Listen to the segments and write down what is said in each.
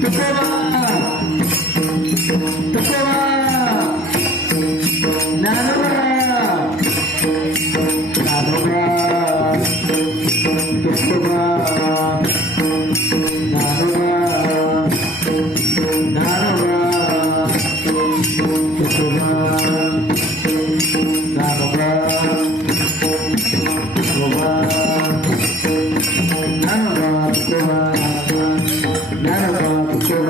Together. ಜ್ಞಾನದ ಕುಶಲ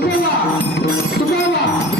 吃饭啦吃